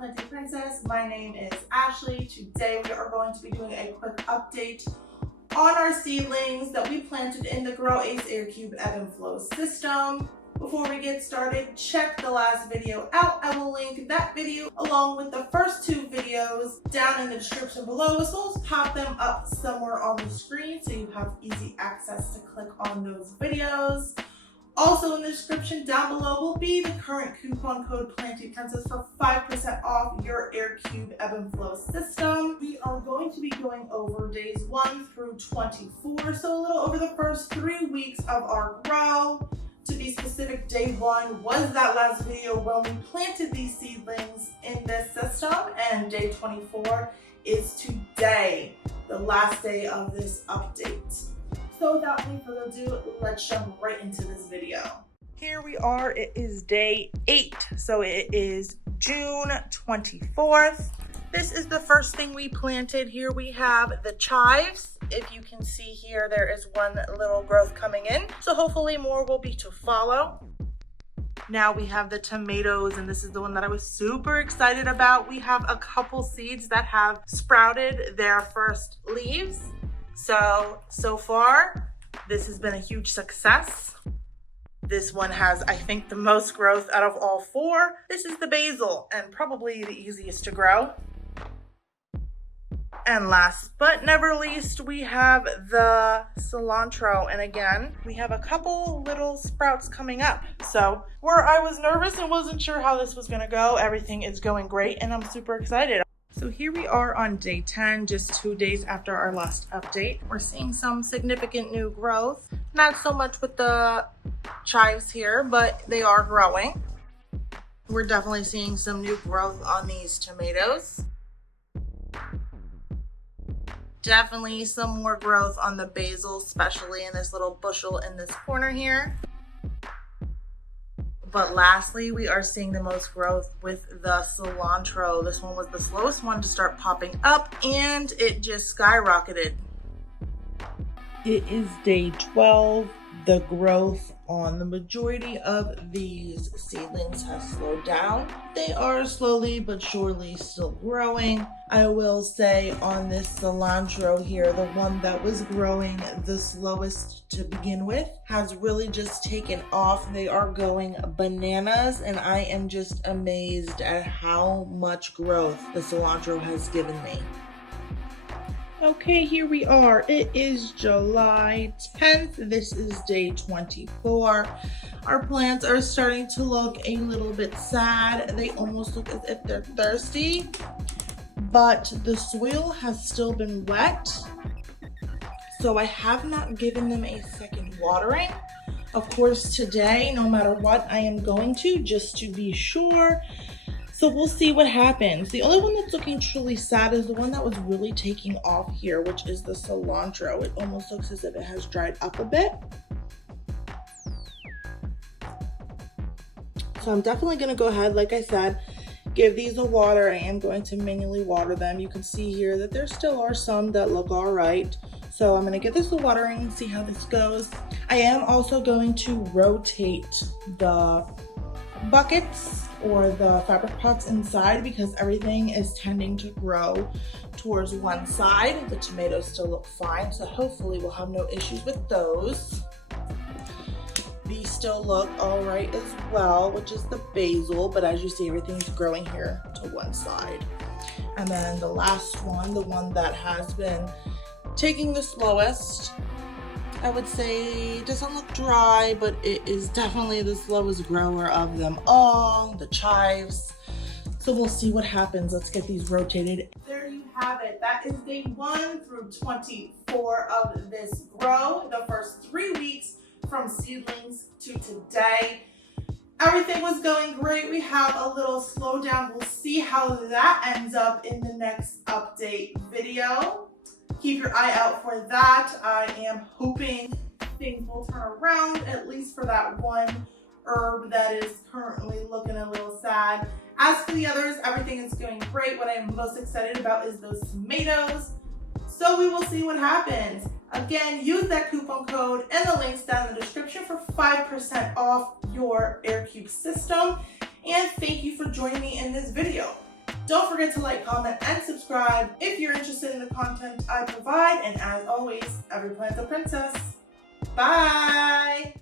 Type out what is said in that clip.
Planting Princess. My name is Ashley. Today we are going to be doing a quick update on our seedlings that we planted in the Grow Ace AirCube ebb and flow system. Before we get started, check the last video out. I will link that video along with the first two videos down in the description below, as well as pop them up somewhere on the screen so you have easy access to click on those videos. Also in the description down below will be the current coupon code Planting Princess for 5% off your AirCube ebb and flow system. We are going to be going over days 1 through 24, so a little over the first 3 weeks of our grow. To be specific, day 1 was that last video when we planted these seedlings in this system, and day 24 is today, the last day of this update. So without any further ado, let's jump right into this video. Here we are, it is day 8, so it is June 24th. This is the first thing we planted. Here we have the chives. If you can see here, there is one little growth coming in. So hopefully more will be to follow. Now we have the tomatoes, and this is the one that I was super excited about. We have a couple seeds that have sprouted their first leaves. So far, this has been a huge success. This one has, I think, the most growth out of all 4. This is the basil, and probably the easiest to grow. And last but never least, we have the cilantro. And again, we have a couple little sprouts coming up. So where I was nervous and wasn't sure how this was gonna go, everything is going great and I'm super excited. So here we are on day 10, just 2 days after our last update. We're seeing some significant new growth. Not so much with the chives here, but they are growing. We're definitely seeing some new growth on these tomatoes. Definitely some more growth on the basil, especially in this little bushel in this corner here. But lastly, we are seeing the most growth with the cilantro. This one was the slowest one to start popping up, and it just skyrocketed. It is day 12. The growth on the majority of these seedlings has slowed down. They are slowly but surely still growing. I will say on this cilantro here, the one that was growing the slowest to begin with has really just taken off. They are going bananas, and I am just amazed at how much growth the cilantro has given me. Okay, here we are. It is July 10th. This is day 24. Our plants are starting to look a little bit sad. They almost look as if they're thirsty, but the soil has still been wet. So I have not given them a second watering. Of course, today, no matter what, I am going to, just to be sure. So we'll see what happens. The only one that's looking truly sad is the one that was really taking off here, which is the cilantro. It almost looks as if it has dried up a bit. So I'm definitely gonna go ahead, like I said, give these a water. I am going to manually water them. You can see here that there still are some that look all right. So I'm gonna get this a watering and see how this goes. I am also going to rotate the buckets or the fabric pots inside because everything is tending to grow towards one side. The tomatoes still look fine, so hopefully we'll have no issues with those. These still look all right as well, which is the basil, but as you see, everything's growing here to one side. And then the last one, the one that has been taking the slowest, I would say it doesn't look dry, but it is definitely the slowest grower of them all, the chives. So we'll see what happens. Let's get these rotated. There you have it. That is day 1 through 24 of this grow, the first 3 weeks from seedlings to today. Everything was going great. We have a little slowdown. We'll see how that ends up in the next update video. Keep your eye out for that. I am hoping things will turn around, at least for that one herb that is currently looking a little sad. As for the others, everything is going great. What I am most excited about is those tomatoes. So we will see what happens. Again, use that coupon code and the links down in the description for 5% off your AirCube system. And thank you for joining me in this video. Don't forget to like, comment, and subscribe if you're interested in the content I provide. And as always, every plant's a princess. Bye!